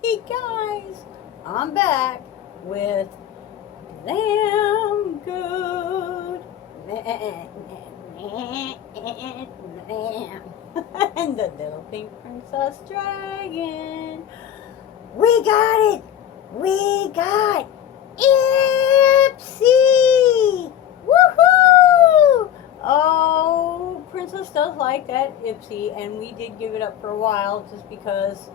Hey guys, I'm back with Glam Goat and the little pink princess dragon. We got it! We got Ipsy! Woohoo! Oh, Princess does like that Ipsy, and we did give it up for a while just because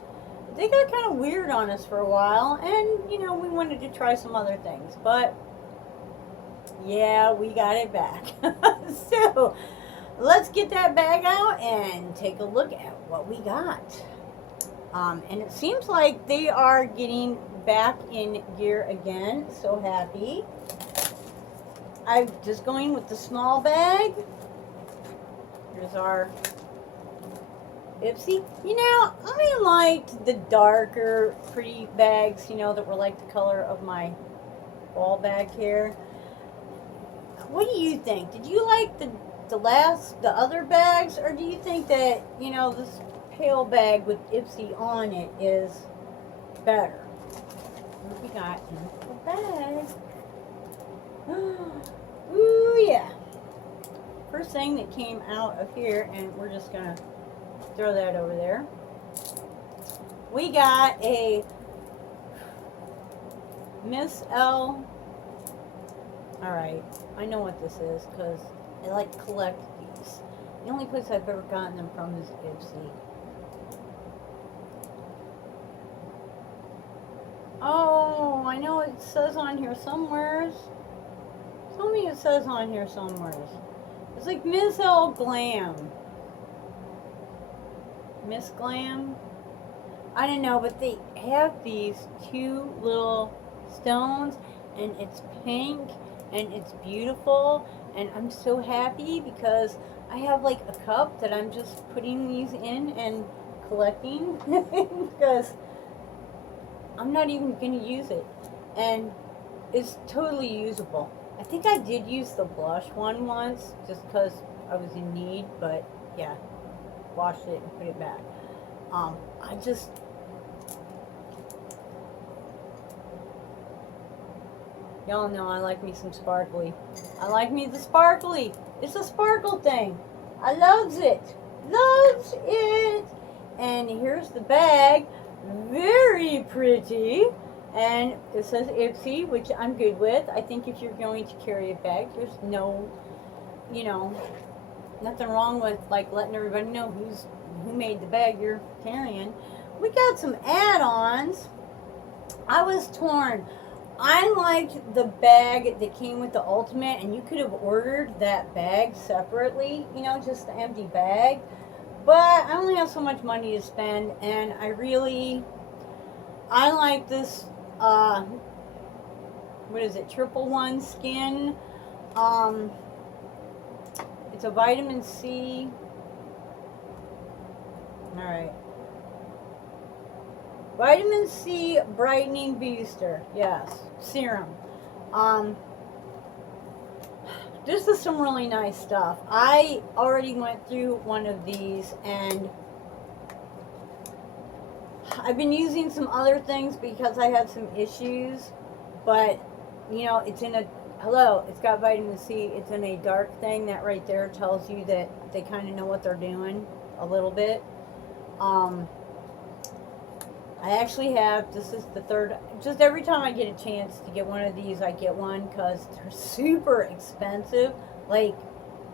they got kind of weird on us for a while, and we wanted to try some other things, but yeah, we got it back. So let's get that bag out and take a look at what we got. And it seems like they are getting back in gear again. So happy. I'm just going with the small bag. Here's our Ipsy. I liked the darker, pretty bags, that were like the color of my ball bag here. What do you think? Did you like the other bags, or do you think that, this pale bag with Ipsy on it is better? What we got in the bag? Ooh, yeah. First thing that came out of here, and we're just gonna throw that over there. We got a Miss L. Alright, I know what this is because I like to collect these. The only place I've ever gotten them from is Ipsy. Oh, I know it says on here somewheres. Tell me it says on here somewheres. It's like Miss L Glam. Miss Glam? I don't know, but they have these two little stones, and it's pink, and it's beautiful, and I'm so happy because I have like a cup that I'm just putting these in and collecting because I'm not even going to use it, and it's totally usable. I think I did use the blush one once just because I was in need, but yeah, washed it and put it back. Y'all know I like me some sparkly. I like me the sparkly. It's a sparkle thing. I loves it. Loves it. And here's the bag. Very pretty. And it says Ipsy, which I'm good with. I think if you're going to carry a bag, there's no, nothing wrong with like letting everybody know who made the bag you're carrying. We got some add-ons. I was torn. I liked the bag that came with the Ultimate, and you could have ordered that bag separately, just the empty bag. But I only have so much money to spend, and I like this, what is it, 111 skin. It's a vitamin C. Alright. Vitamin C brightening booster. Yes. Serum. This is some really nice stuff. I already went through one of these, and I've been using some other things because I had some issues, but it's in a, it's got vitamin C. It's in a dark thing. That right there tells you that they kind of know what they're doing a little bit. I actually have, this is the third, just every time I get a chance to get one of these, I get one because they're super expensive, like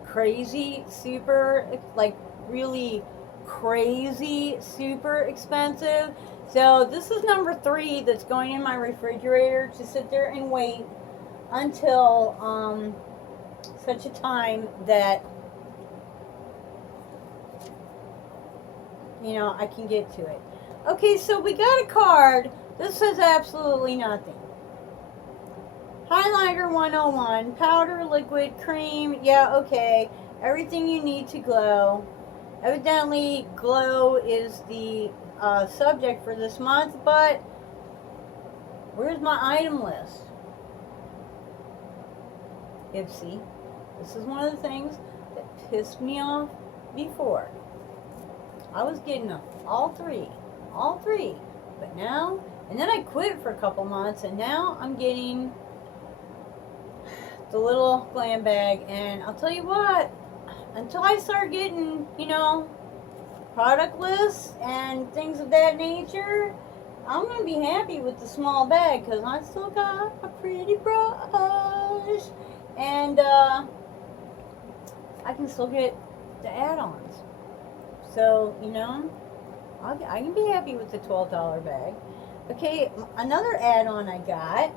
crazy, super, like really crazy, super expensive. So this is number 3 that's going in my refrigerator to sit there and wait until such a time that, I can get to it. Okay, so we got a card. This says absolutely nothing. Highlighter 101, powder, liquid, cream. Yeah, okay. Everything you need to glow. Evidently, glow is the subject for this month, but where's my item list? Ipsy. This is one of the things that pissed me off before. I was getting them, all three. But now, and then I quit for a couple months, and now I'm getting the little glam bag. And I'll tell you what, until I start getting, you know, product lists and things of that nature, I'm going to be happy with the small bag, because I still got a pretty brush, and I can still get the add-ons. So, you know, I can be happy with the $12 bag. Okay, another add-on I got,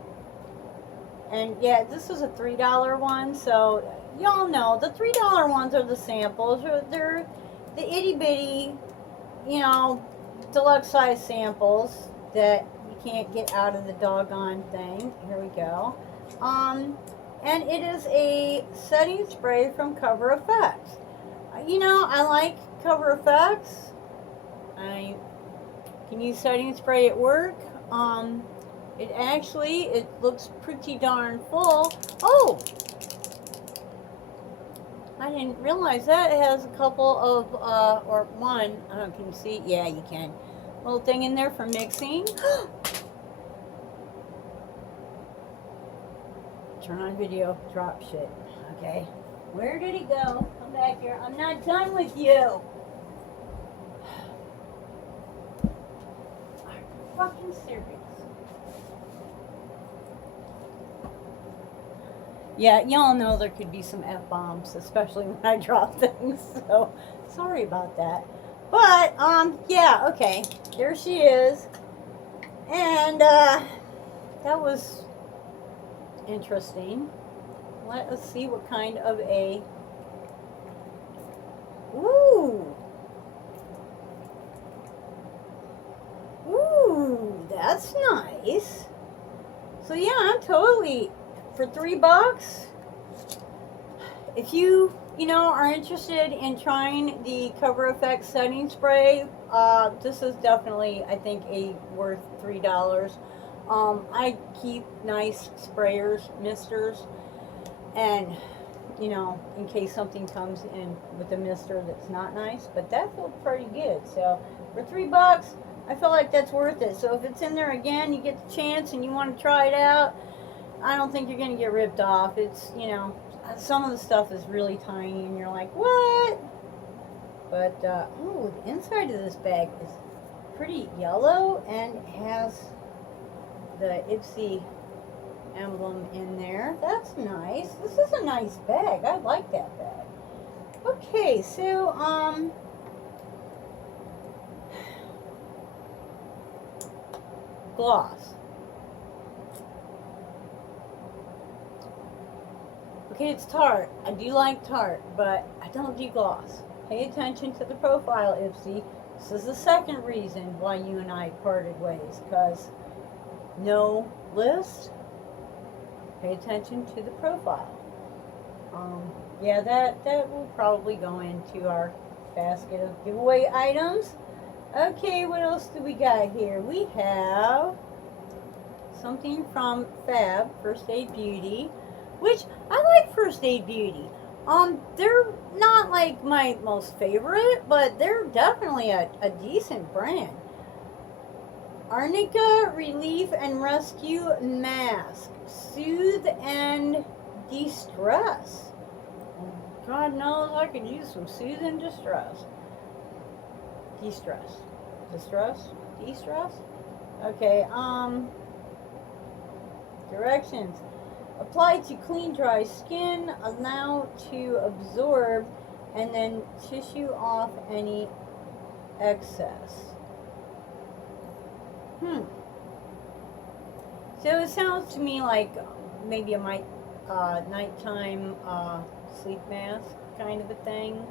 and yeah, this was a $3 one, so y'all know the $3 ones are the samples. They're the itty-bitty, you know, deluxe size samples that you can't get out of the doggone thing. Here we go. And it is a setting spray from Cover Effects. You know, I like Cover Effects. I can use setting spray at work. It looks pretty darn full. Oh! I didn't realize that it has a couple of, or one, I don't know, can you see? Yeah, you can. Little thing in there for mixing. Turn on video, drop shit. Okay. Where did he go? Come back here. I'm not done with you. Are you fucking serious? Yeah, y'all know there could be some F-bombs, especially when I drop things, so sorry about that. But, yeah, okay, there she is, and, that was interesting. Let us see what kind of a, ooh, that's nice. So yeah, I'm totally, for $3, if you know, are interested in trying the Cover Effects setting spray, this is definitely, I think, worth $3. I keep nice sprayers, misters, and, you know, in case something comes in with a mister that's not nice, but that feels pretty good. So for $3, I feel like that's worth it. So if it's in there again, you get the chance and you want to try it out, I don't think you're going to get ripped off. It's, you know, some of the stuff is really tiny and you're like, what? But, oh, the inside of this bag is pretty yellow and has the Ipsy emblem in there. That's nice. This is a nice bag. I like that bag. Okay, so, gloss. Okay, it's Tarte. I do like Tarte, but I don't do gloss. Pay attention to the profile, Ipsy. This is the second reason why you and I parted ways, because no list. Pay attention to the profile. Yeah, that will probably go into our basket of giveaway items. Okay, what else do we got here? We have something from Fab, First Aid Beauty, which I like First Aid Beauty. They're not like my most favorite, but they're definitely a decent brand. Arnica Relief and Rescue Mask. Soothe and de-stress. God knows I could use some soothe and distress. De-stress. Distress? De-stress? Okay, directions. Apply to clean, dry skin, allow to absorb, and then tissue off any excess. So it sounds to me like maybe a nighttime sleep mask kind of a thing.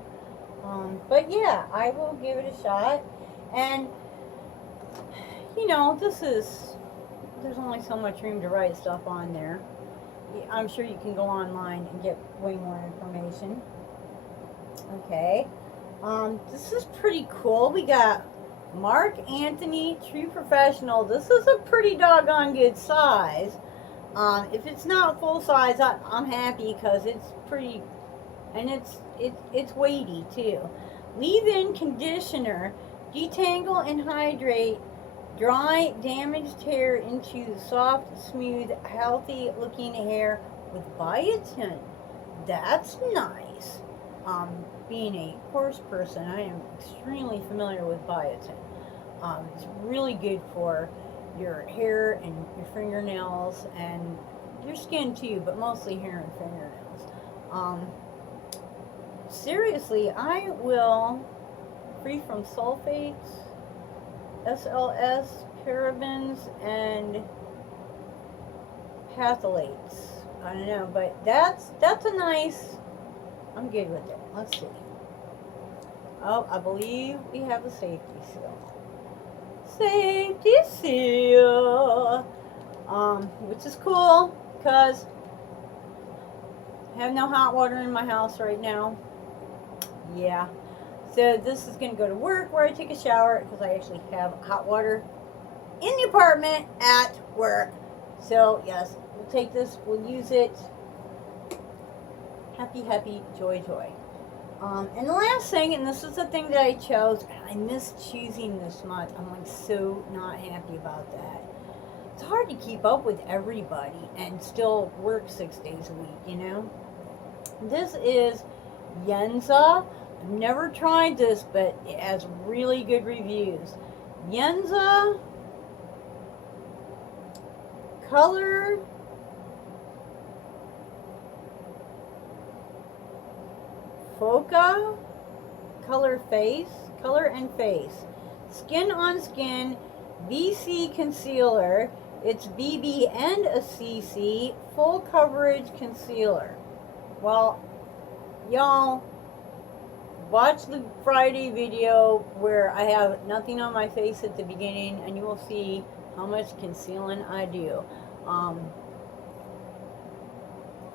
But yeah, I will give it a shot. And, you know, there's only so much room to write stuff on there. I'm sure you can go online and get way more information. Okay. This is pretty cool. We got Mark Anthony True Professional. This is a pretty doggone good size. If it's not full size, I'm happy because it's pretty, and it's weighty too. Leave-in conditioner, detangle and hydrate, dry, damaged hair into the soft, smooth, healthy looking hair with biotin. That's nice. Being a horse person, I am extremely familiar with biotin. It's really good for your hair and your fingernails and your skin too, but mostly hair and fingernails. Seriously, I will, free from sulfates, SLS, parabens, and phthalates. I don't know, but that's a nice, I'm good with it. Let's see. Oh, I believe we have a safety seal. Safety seal. Which is cool, because I have no hot water in my house right now. Yeah. So this is going to go to work where I take a shower, because I actually have hot water in the apartment at work. So yes, we'll take this, we'll use it. Happy, happy, joy, joy. And the last thing, and this is the thing that I chose, I miss choosing this much. I'm like so not happy about that. It's hard to keep up with everybody and still work 6 days a week, you know? This is Yenza. I've never tried this, but it has really good reviews. Yenza Color Foca Color and Face Skin on Skin BC Concealer. It's BB and a CC full coverage concealer. Well, y'all, watch the Friday video where I have nothing on my face at the beginning, and you will see how much concealing I do.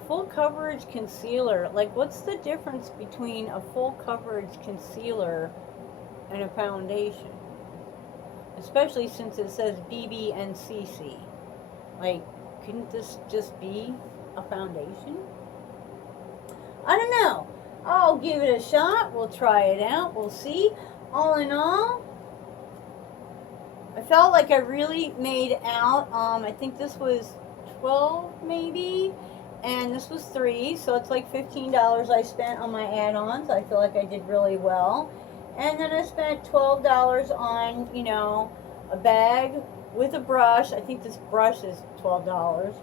Full coverage concealer. Like, what's the difference between a full coverage concealer and a foundation? Especially since it says BB and CC. Like, couldn't this just be a foundation? I don't know. I'll give it a shot. We'll try it out. We'll see. All in all, I felt like I really made out. I think this was 12 maybe, and this was 3, so it's like $15 I spent on my add-ons. I feel like I did really well. And then I spent $12 on, you know, a bag with a brush. I think this brush is $12.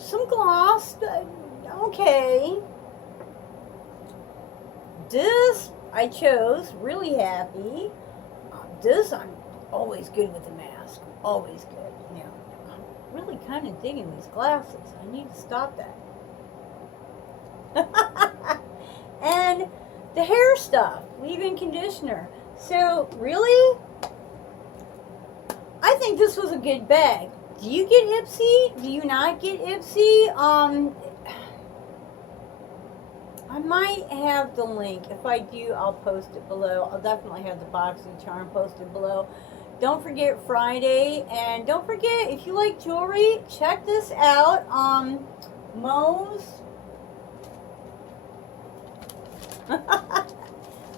Some gloss, okay. This I chose, really happy. This I'm always good with the mask, always good. You know, I'm really kind of digging these glasses. I need to stop that. And the hair stuff, leave-in conditioner. So really, I think this was a good bag. Do you get Ipsy? Do you not get Ipsy? I might have the link. If I do, I'll post it below. I'll definitely have the Boxy Charm posted below. Don't forget Friday, and don't forget, if you like jewelry, check this out. Mo's.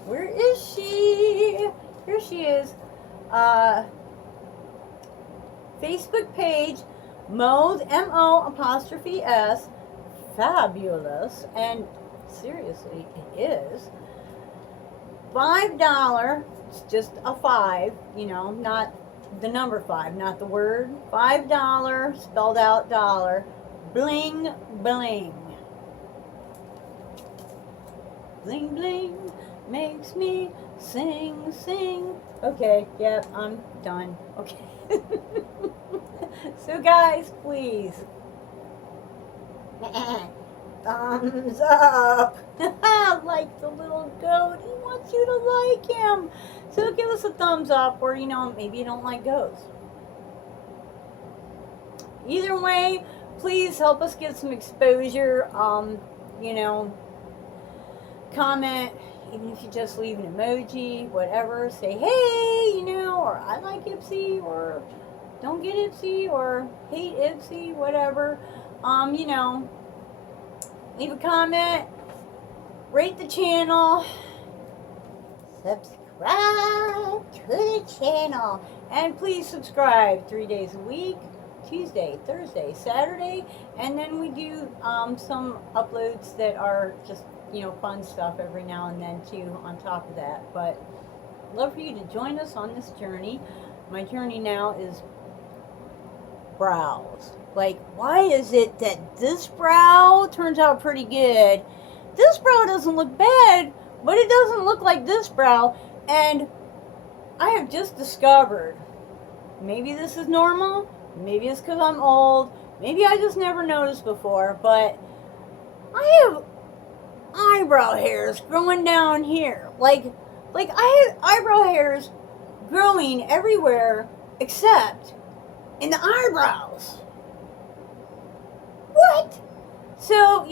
Where is she? Here she is. Facebook page, Mo's, M-O''S, fabulous, and seriously, it is. $5, it's just a 5, you know, not the number 5, not the word. $5, spelled out dollar, bling, bling. Bling, bling, makes me sing, sing. Okay, yep, I'm done. Okay. So guys, please, thumbs up. Like the little goat, he wants you to like him. So give us a thumbs up, or you know, maybe you don't like goats. Either way, please help us get some exposure. You know, comment, even if you just leave an emoji, whatever, say hey, you know, or I like Ipsy, or don't get Ipsy, or hate Ipsy, whatever. You know, leave a comment, rate the channel, subscribe. subscribe to the channel. And please subscribe 3 days a week. Tuesday, Thursday, Saturday, and then we do some uploads that are just, fun stuff every now and then too on top of that. But I'd love for you to join us on this journey. My journey now is brows. Like, why is it that this brow turns out pretty good? This brow doesn't look bad, but it doesn't look like this brow. And I have just discovered, maybe this is normal, maybe it's because I'm old, maybe I just never noticed before, but I have eyebrow hairs growing down here. Like I have eyebrow hairs growing everywhere except in the eyebrows. What? So,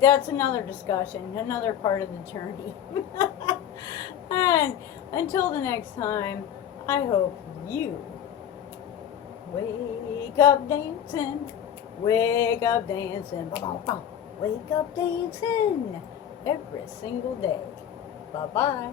that's another discussion, another part of the journey. And until the next time, I hope you wake up dancing, wake up dancing, wake up dancing every single day. Bye-bye.